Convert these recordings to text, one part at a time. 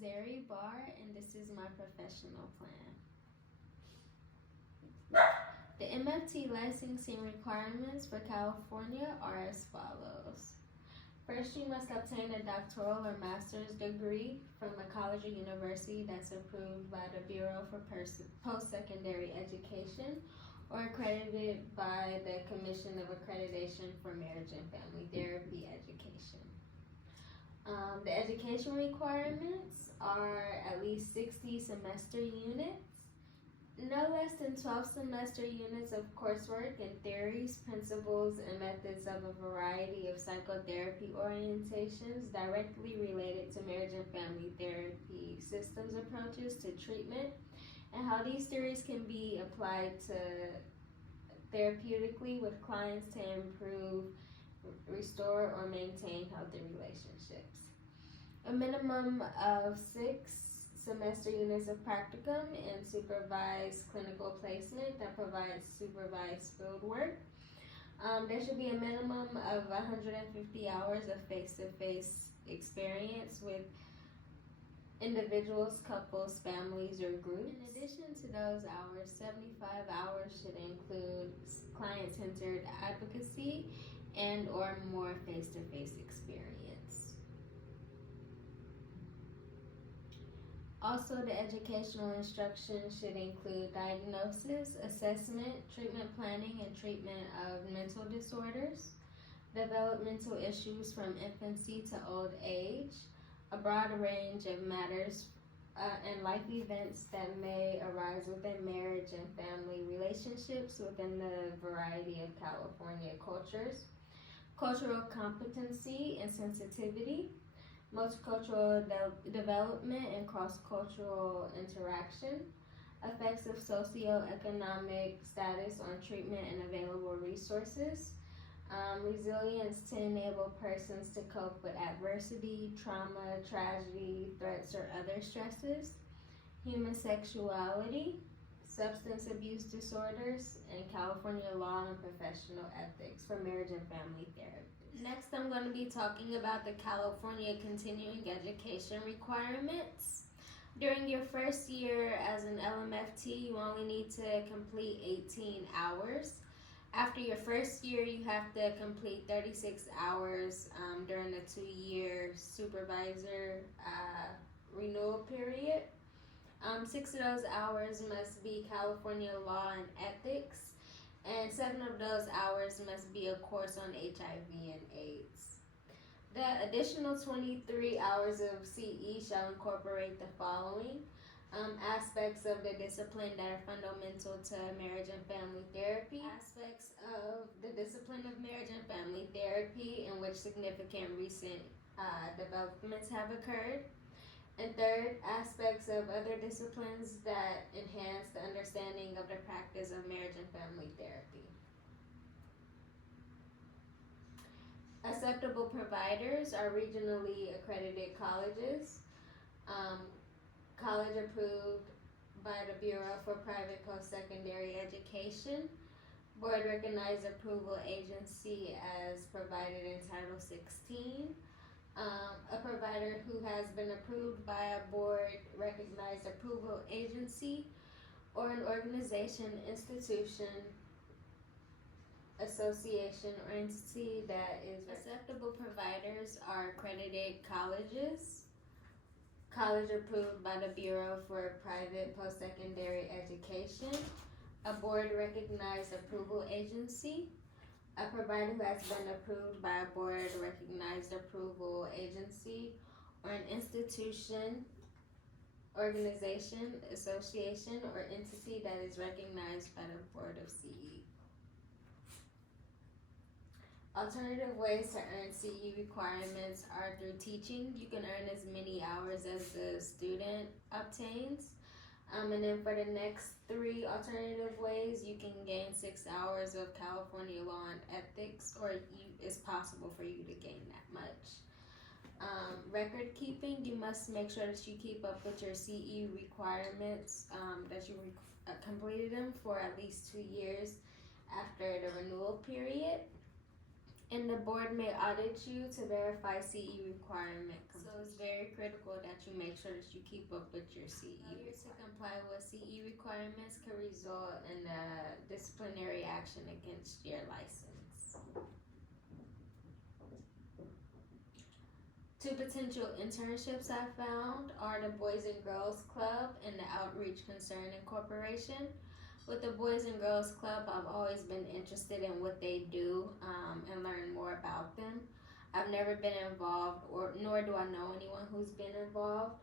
Zeri Barr, and this is my professional plan. The MFT licensing requirements for California are as follows. First, you must obtain a doctoral or master's degree from a college or university that's approved by the Bureau for Post-Secondary Education or accredited by the Commission of Accreditation for Marriage and Family Therapy Education. The education requirements are at least 60 semester units, no less than 12 semester units of coursework in theories, principles, and methods of a variety of psychotherapy orientations directly related to marriage and family therapy systems approaches to treatment, and how these theories can be applied to therapeutically with clients to improve, restore, or maintain healthy relationships. A minimum of 6 semester units of practicum and supervised clinical placement that provides supervised field work. There should be a minimum of 150 hours of face-to-face experience with individuals, couples, families, or groups. In addition to those hours, 75 hours should include client-centered advocacy and or more face-to-face experience. Also, the educational instruction should include diagnosis, assessment, treatment planning, and treatment of mental disorders, developmental issues from infancy to old age, a broad range of matters and life events that may arise within marriage and family relationships within the variety of California cultures, cultural competency and sensitivity, multicultural development and cross-cultural interaction, effects of socioeconomic status on treatment and available resources, resilience to enable persons to cope with adversity, trauma, tragedy, threats, or other stresses, human sexuality, substance abuse disorders, and California law and professional ethics for marriage and family therapy. Next, I'm going to be talking about the California continuing education requirements. During your first year as an LMFT, you only need to complete 18 hours. After your first year, you have to complete 36 hours during the 2-year supervisor renewal period. 6 of those hours must be California law and ethics, and 7 of those hours must be a course on HIV and AIDS. The additional 23 hours of CE shall incorporate the following aspects of the discipline that are fundamental to marriage and family therapy, aspects of the discipline of marriage and family therapy in which significant recent developments have occurred, and third, aspects of other disciplines that enhance the understanding of the practice of marriage and family therapy. Acceptable providers are regionally accredited colleges, college approved by the Bureau for Private Post-Secondary Education, board recognized approval agency as provided in Title 16, a provider who has been approved by a board recognized approval agency or an organization, institution, association, or entity that is acceptable providers are accredited colleges, college approved by the Bureau for Private Post-Secondary Education, a board recognized approval agency, a provider who has been approved by a board recognized approval agency, or an institution, organization, association, or entity that is recognized by the Board of CE. Alternative ways to earn CE requirements are through teaching. You can earn as many hours as the student obtains. And then for the next 3 alternative ways, you can gain 6 hours of California law and ethics, or it's possible for you to gain that much. Record keeping, you must make sure that you keep up with your CE requirements, that you completed them for at least 2 years after the renewal period. And the board may audit you to verify CE requirement. So it's very critical that you make sure that you keep up with your CE. Failure to comply with CE requirements can result in a disciplinary action against your license. Two potential internships I found are the Boys and Girls Club and the Outreach Concern Incorporation. With the Boys and Girls Club, I've always been interested in what they do and learn more about them. I've never been involved, nor do I know anyone who's been involved,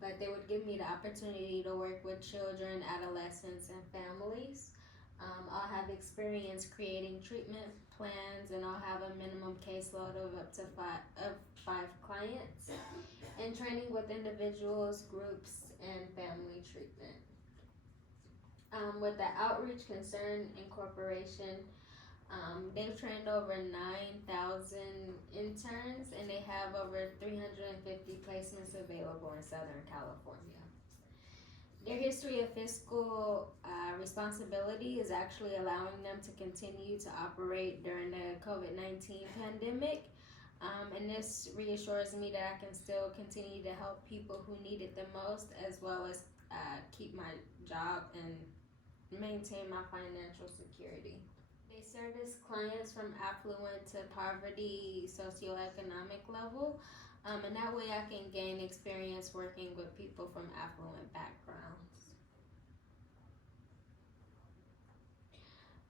but they would give me the opportunity to work with children, adolescents, and families. I'll have experience creating treatment plans, and I'll have a minimum caseload of up to five clients, and training with individuals, groups, and family treatment. With the Outreach Concern Incorporation, they've trained over 9,000 interns, and they have over 350 placements available in Southern California. Their history of fiscal responsibility is actually allowing them to continue to operate during the COVID-19 pandemic. And this reassures me that I can still continue to help people who need it the most, as well as keep my job and maintain my financial security. They service clients from affluent to poverty socioeconomic level, and that way I can gain experience working with people from affluent backgrounds.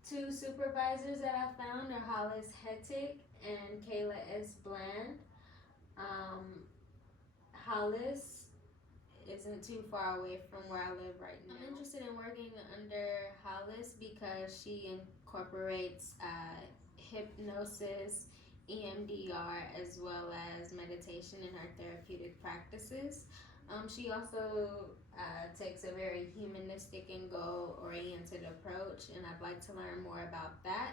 Two supervisors that I found are Hollis Hettig and Kayla S. Bland. Hollis isn't too far away from where I live right now. I'm interested in working under Hollis because she incorporates hypnosis, EMDR, as well as meditation in her therapeutic practices. She also takes a very humanistic and goal-oriented approach, and I'd like to learn more about that.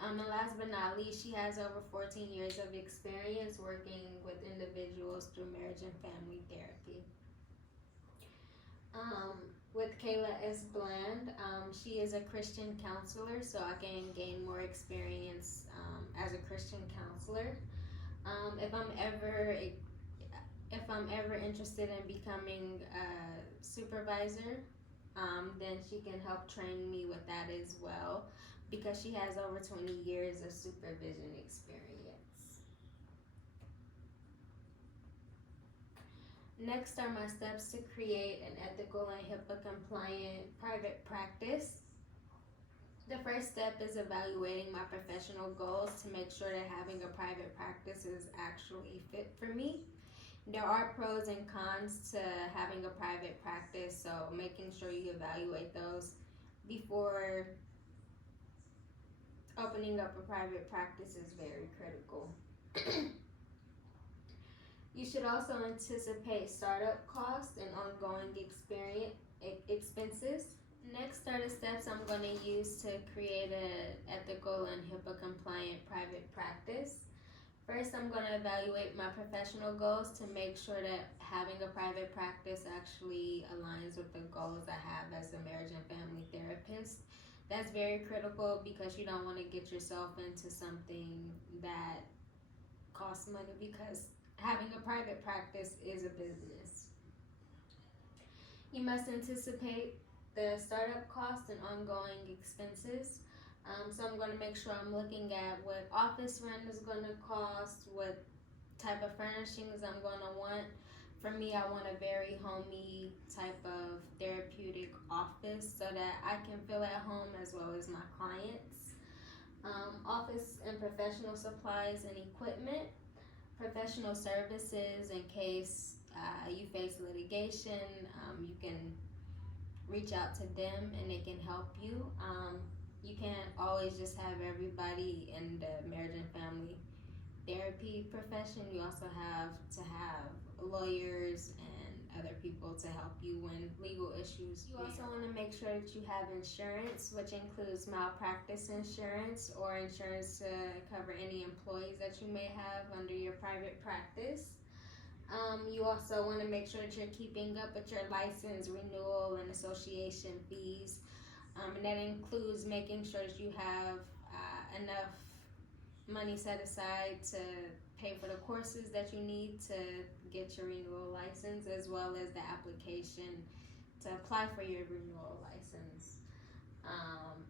And last but not least, she has over 14 years of experience working with individuals through marriage and family therapy. With Kayla S. Bland, she is a Christian counselor, so I can gain more experience as a Christian counselor. If I'm ever interested in becoming a supervisor, then she can help train me with that as well, because she has over 20 years of supervision experience. Next are my steps to create an ethical and HIPAA compliant private practice. The first step is evaluating my professional goals to make sure that having a private practice is actually fit for me. There are pros and cons to having a private practice, so making sure you evaluate those before opening up a private practice is very critical. You should also anticipate startup costs and ongoing expenses. Next are the steps I'm going to use to create an ethical and HIPAA compliant private practice. First, I'm going to evaluate my professional goals to make sure that having a private practice actually aligns with the goals I have as a marriage and family therapist. That's very critical because you don't want to get yourself into something that costs money, because having a private practice is a business. You must anticipate the startup costs and ongoing expenses. So I'm going to make sure I'm looking at what office rent is going to cost, what type of furnishings I'm going to want. For me, I want a very homey type of therapeutic office so that I can feel at home as well as my clients. Office and professional supplies and equipment. Professional services in case you face litigation, you can reach out to them and they can help you. You can't always just have everybody in the marriage and family therapy profession. You also have to have lawyers and other people to help you when legal issues. You also want to make sure that you have insurance, which includes malpractice insurance or insurance to cover any employees that you may have under your private practice. You also want to make sure that you're keeping up with your license renewal and association fees. And that includes making sure that you have enough money set aside to pay for the courses that you need to get your renewal license, as well as the application to apply for your renewal license.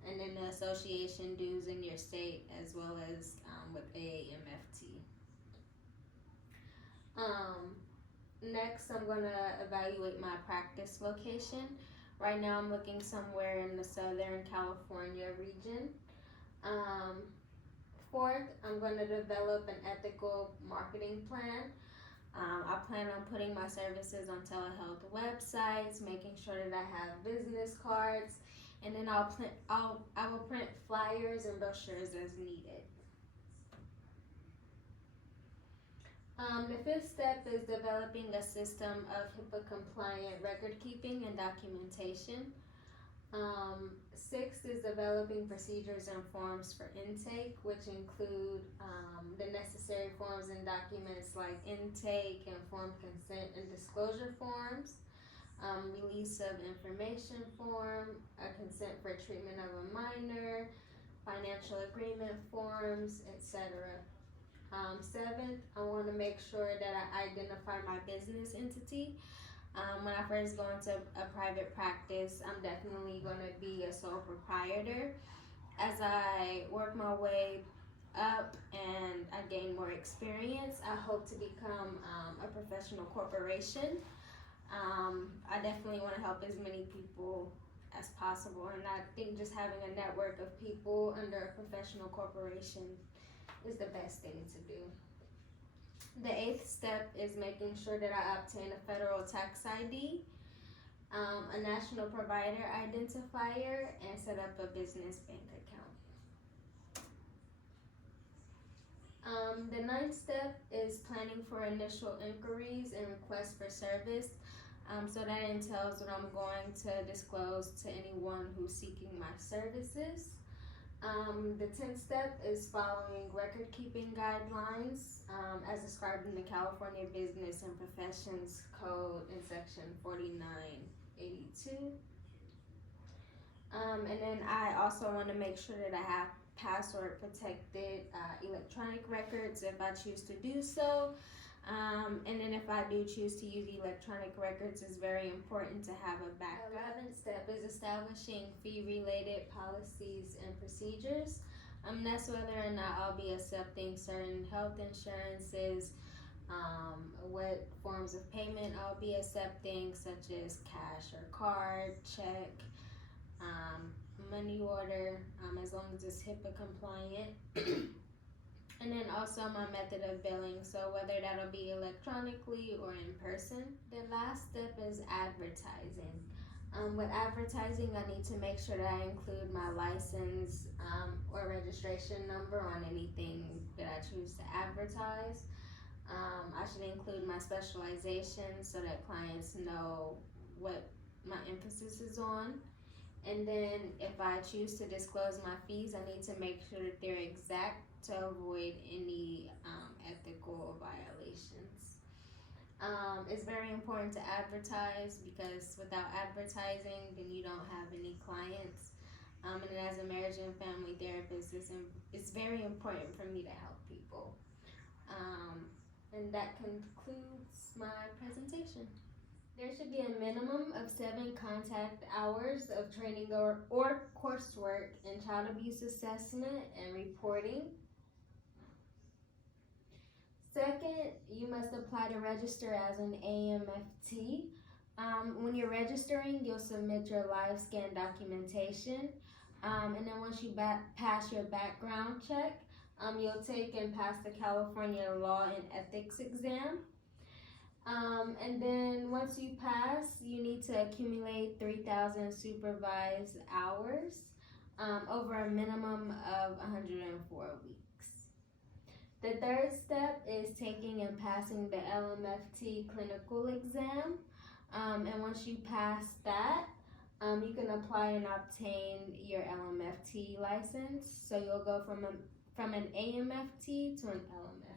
And then the association dues in your state, as well as with AAMFT. Next, I'm going to evaluate my practice location. Right now, I'm looking somewhere in the Southern California region. Fourth, I'm going to develop an ethical marketing plan. I plan on putting my services on telehealth websites, making sure that I have business cards, and then I will print flyers and brochures as needed. The fifth step is developing a system of HIPAA-compliant record keeping and documentation. Sixth is developing procedures and forms for intake, which include the necessary forms and documents like intake, informed consent, and disclosure forms, release of information form, a consent for treatment of a minor, financial agreement forms, etc. Seventh, I want to make sure that I identify my business entity. When I first go into a private practice, I'm definitely going to be a sole proprietor. As I work my way up and I gain more experience, I hope to become a professional corporation. I definitely want to help as many people as possible, and I think just having a network of people under a professional corporation is the best thing to do. The eighth step is making sure that I obtain a federal tax ID, a national provider identifier, and set up a business bank account. The ninth step is planning for initial inquiries and requests for service. So that entails what I'm going to disclose to anyone who's seeking my services. The 10th step is following record keeping guidelines as described in the California Business and Professions Code in section 4982. And then I also want to make sure that I have password protected electronic records if I choose to do so. And then if I do choose to use electronic records, it's very important to have a backup. The 11th step is establishing fee-related policies and procedures. That's whether or not I'll be accepting certain health insurances, what forms of payment I'll be accepting, such as cash or card, check, money order, as long as it's HIPAA compliant. And then also my method of billing, so whether that'll be electronically or in person. The last step is advertising. With advertising, I need to make sure that I include my license or registration number on anything that I choose to advertise. I should include my specialization so that clients know what my emphasis is on. And then if I choose to disclose my fees, I need to make sure that they're exact to avoid any ethical violations. It's very important to advertise, because without advertising, then you don't have any clients. And as a marriage and family therapist, it's very important for me to help people. And that concludes my presentation. There should be a minimum of 7 contact hours of training or coursework in child abuse assessment and reporting. Second, you must apply to register as an AMFT. When you're registering, you'll submit your live scan documentation. And then once you pass your background check, you'll take and pass the California Law and Ethics exam. And then once you pass, you need to accumulate 3,000 supervised hours over a minimum of 104 weeks. The third step is taking and passing the LMFT clinical exam. And once you pass that, you can apply and obtain your LMFT license. So you'll go from an AMFT to an LMFT.